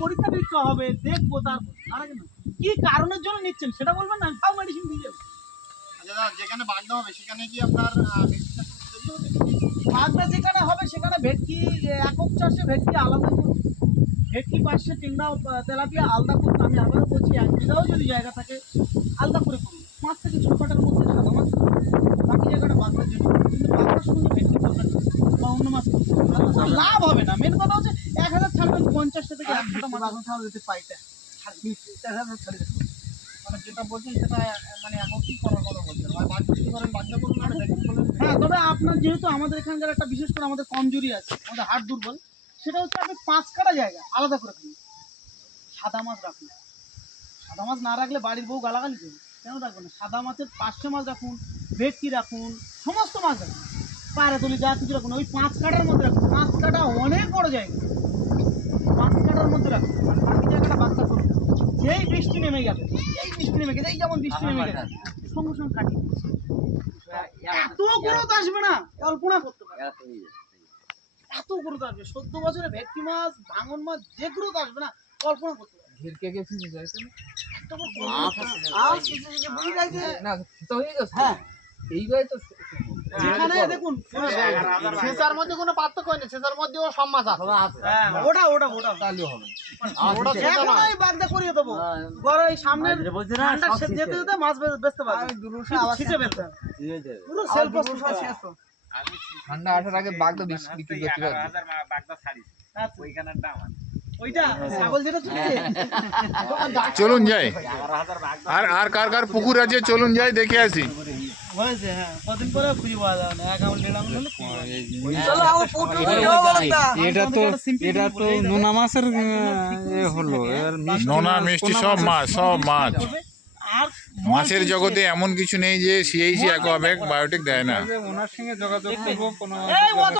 পরীক্ষা হবে দেখব কি কারণের জন্য নিচ্ছেন সেটা বলবেন না তাও মেডিসিন দিয়ে যেখানে হবে সেখানে আপনার? বাগদা যেখানে হবে সেখানে ভেটকি একক ভেটকি আলাদা করুন ভেটকি তেলাপিয়া আমি আবারও বলছি এক বিঘাও যদি জায়গা থাকে আলাদা করে করুন পাঁচ থেকে ছ কাটার মধ্যে সাদা মাছ করুন। বাকি জায়গাটা বাগদার জন্য কিন্তু বাগদার সঙ্গে ভেটকি দরকার নেই। বা অন্য মাছ লাভ হবে না। মেন কথা হচ্ছে এক হাজার ছাড়বেন পঞ্চাশটা থেকে এক হাজার মাছ ছাড়া যেতে পাইটা মানে যেটা বলছেন সেটা মানে এখন কি করার কথা বলছেন? হয় করেন? করুন হ্যাঁ তবে আপনার যেহেতু আমাদের এখানকার একটা বিশেষ করে আমাদের কমজোরি আছে আমাদের হাট দুর্বল সেটা হচ্ছে আপনি পাঁচ কাটা জায়গা আলাদা করে ফেলুন সাদা মাছ রাখুন। সাদা মাছ না রাখলে বাড়ির বউ গালাগালি দেবে কেন রাখবেন সাদা মাছের পাঁচশো মাছ রাখুন ভেটকি রাখুন সমস্ত মাছ রাখুন। পায়রাতলি যা কিছু রাখুন ওই পাঁচ কাটার মধ্যে রাখুন। পাঁচ কাটা অনেক বড় জায়গা। পাঁচ কাটার মধ্যে রাখুন। বাকি জায়গাটা বাচ্চা করুন যেই বৃষ্টি নেমে গেছে এই বৃষ্টি নেমে গেছে এই যেমন বৃষ্টি নেমে গেছে। সঙ্গে সঙ্গে কাটিয়ে এত গ্রোথ আসবে না কল্পনা করতে পারে এত গ্রোথ আসবে চোদ্দ বছরে ভেটকি মাছ ভাঙন মাছ যে গ্রোথ আসবে না কল্পনা করতে পারে এত বড় growth। আর হ্যাঁ যেখানে দেখুন সেচার মধ্যে কোনো পার্থক্য নেই সেচার মধ্যেও সব মাছ আছে। ওটা ওটা ওটা। ওটা সেচা এখন নয়। আমি বাগদা করিয়ে দেবো। বড় এই সামনে ঠান্ডা যেতে যেতে মাছ বেচতে পারবে। কিন্তু বেচতে পুরো সেলফ ঠান্ডা আসার আগে বাগদা বিক্রি বিক্রি করতে পারবে। ওইটা? ছাগল যেটা চুকিছে চলুন যাই। আর আর কার কার পুকুর আছে চলুন যাই দেখে আসি। হয়েছে হ্যাঁ। কদিন পরে খুঁজে পাওয়া যাবে না এক আঙুল হলে খুঁজে পাওয়া যাবে। এটা তো এটা তো নোনা মাছের হলো। নোনা মিষ্টি সব মাছ- মাছ সব মাছ। মাছের জগতে এমন কিছু নেই যে সিএইচি অ্যাকোয়াব্যাক বায়োটিক দেয় না। ওনার সঙ্গে যোগাযোগ করব কোনো এই ও তো